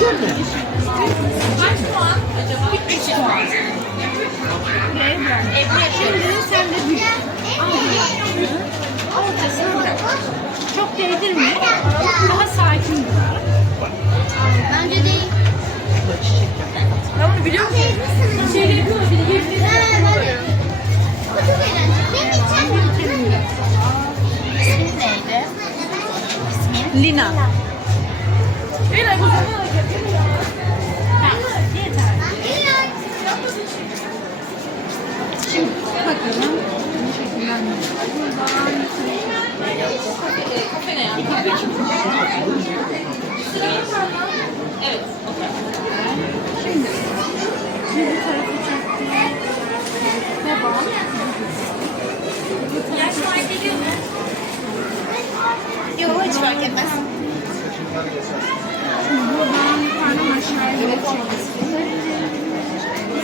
Pişer mi? Kaç puan acaba? 3 puan. Şimdi sen de düş. Ortasını bırak. Çok. Daha sakin. Bence değil. Ben bunu biliyor musun? İçeri şey yapıyor. Bir yeri şey Lina. Lina. Bakalım. Ne ya? Evet. Şimdi bir tarafı çektik. Devam. Yaş fark ediyor mu? Yok hiç fark etmez. Şimdi buradan yukarıdan aşağıya doğru çektik.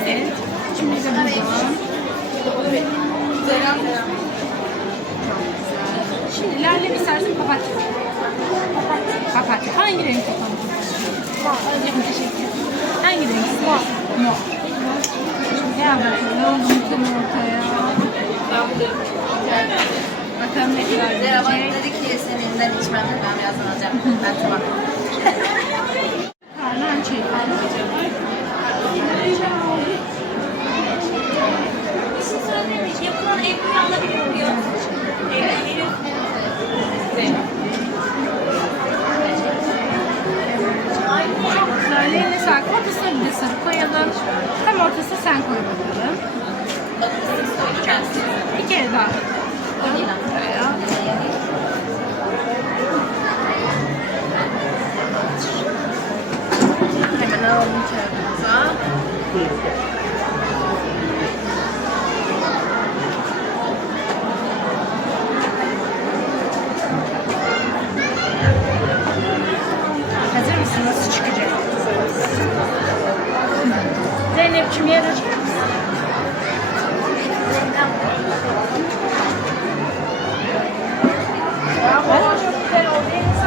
Evet. Şimdi de buradan. Zeren Zeren. Şimdi lale papatya. Papatya. Hangi renk yapalım? Hangi renk? Mor. Şimdi gel bakalım. Bütün ortaya. Ben buradayım. Bakalım ne kadar gelecek. dedi ki senin elinden içmem. Ben birazdan alacağım. Ben tamam. 막 돈이 남아요. 그러면은 제가 가서 Zeynep'cim yer açık.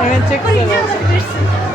Evet çok güzel oldu.